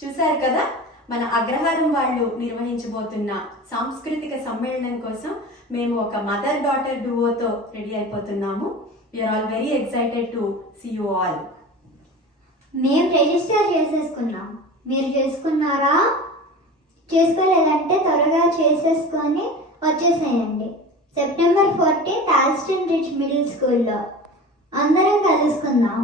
చూశారు కదా, మన అగ్రహారం వాళ్ళు నిర్వహించబోతున్న సాంస్కృతిక సమ్మేళనం కోసం మేము ఒక మదర్ డాటర్ డూవోతో రెడీ అయిపోతున్నాము. We're all very excited to see you all. మేము రిజిస్టర్ చేసేసుకున్నాం, మీరు చేసుకున్నారా? చేసుకోలేదంటే త్వరగా చేసేసుకొని వచ్చేసేయండి. సెప్టెంబర్ 14 ఆల్స్టన్ రిచ్ మిడిల్ స్కూల్లో అందరం కలుసుకుందాం.